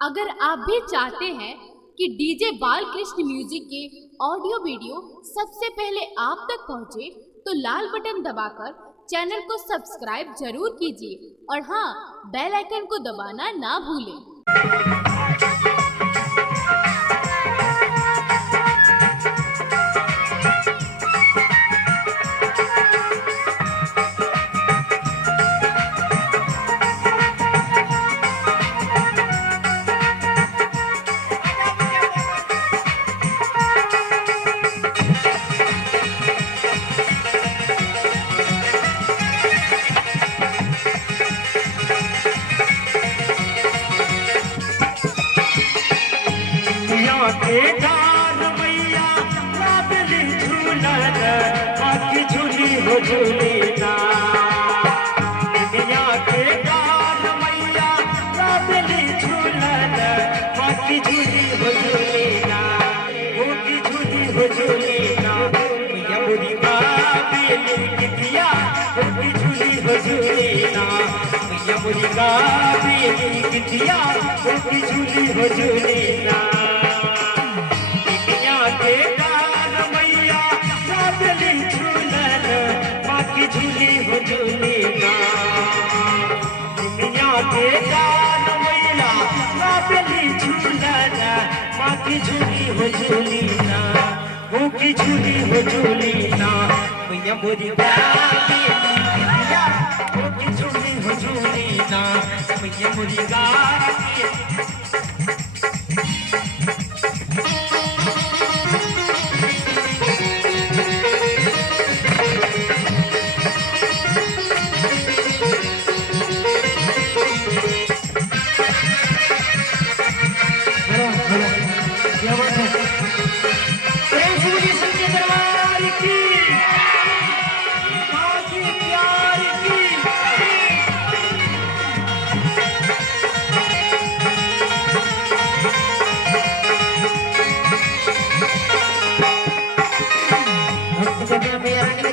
अगर आप भी चाहते हैं कि डीजे बालकृष्ण म्यूजिक के ऑडियो वीडियो सबसे पहले आप तक पहुंचे, तो लाल बटन दबाकर चैनल को सब्सक्राइब जरूर कीजिए और हाँ, बेल आइकन को दबाना ना भूलें। के गान मैया लाडली झूलन बाकी झूली हो झूलेना। दुनिया के गान मैया लाडली झूलन बाकी झूली हो झूलेना। बाकी झूली हो झूलेना मैया बुरी बेली कितिया बाकी झूली हो झूलेना। मैया बुरी बेली कितिया बाकी झूली हो झूलेना। के गान मैया लाडली झूलन बाकी झूली हो झूलेना। दुनिया के गान मैया लाडली झूलन बाकी झूली हो झूलेना। बाकी झूली हो झूलेना मैया मोरी गाया बाकी झूली हो झूलेना। मैया मोरी गाया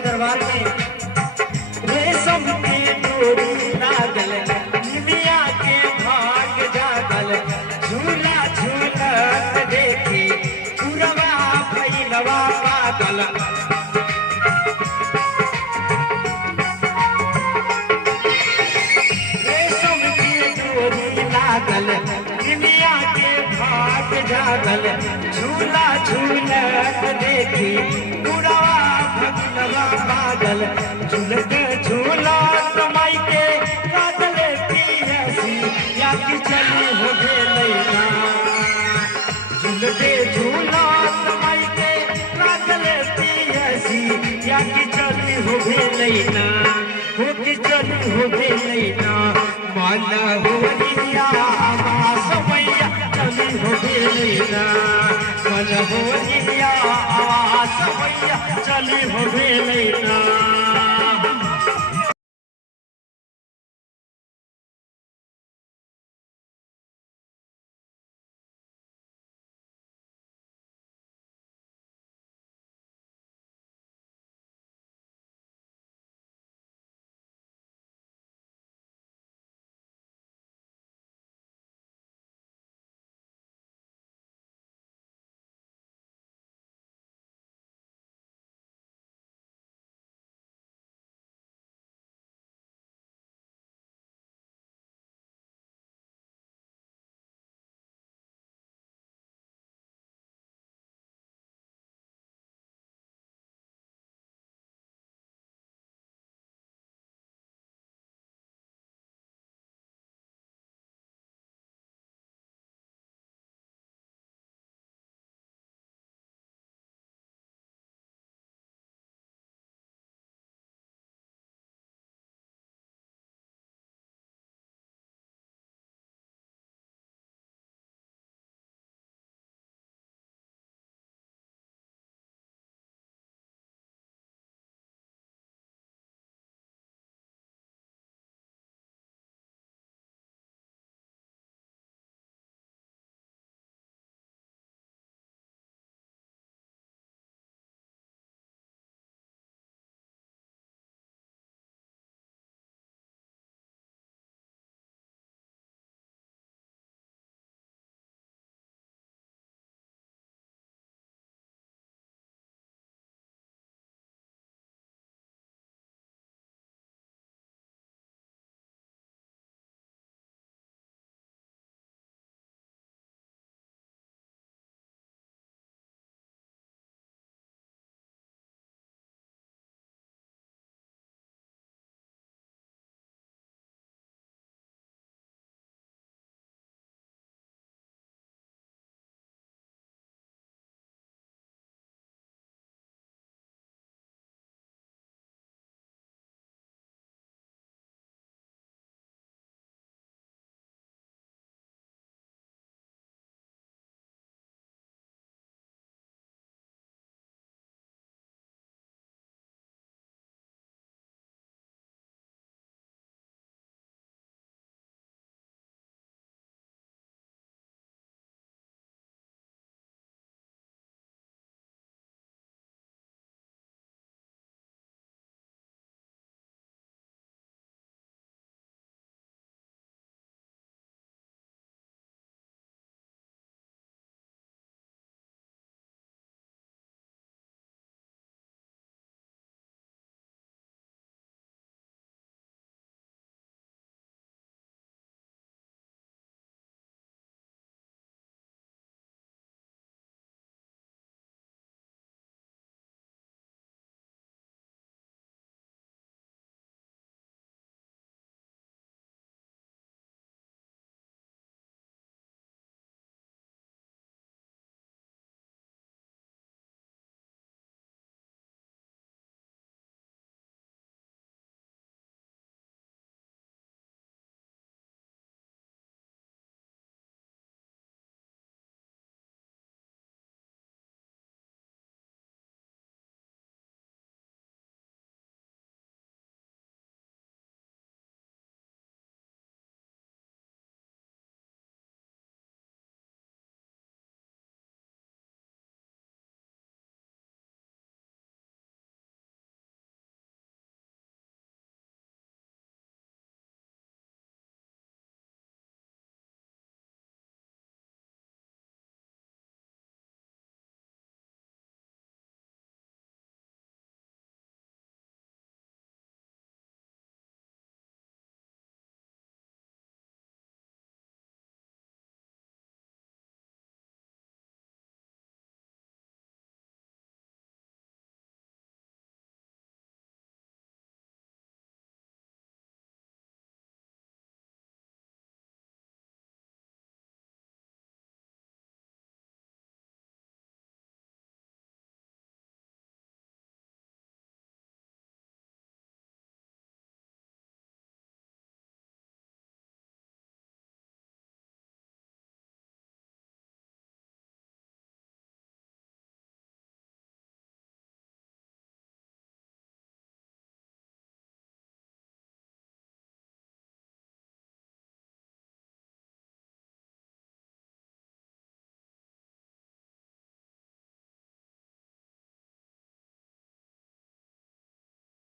दरबार में रेशम के डोरी लागल दुनिया के भाग जागल। झूला झूलत देखी पुरवा भैलवा पागल। रेशम के डोरी लागल दुनिया के भाग जागल। झूला झूलत देखी पुरवा पागल। झूलते झूला कमाई के कागल पियसी या कि चली हो भेलैना। झूलते झूला कमाई के कागल पियसी या कि चली हो भेलैना। हो कि चली हो भेलैना माना हो निया समैया चली हो भेलैना। मन हो निया समैया चली हो भेलैना।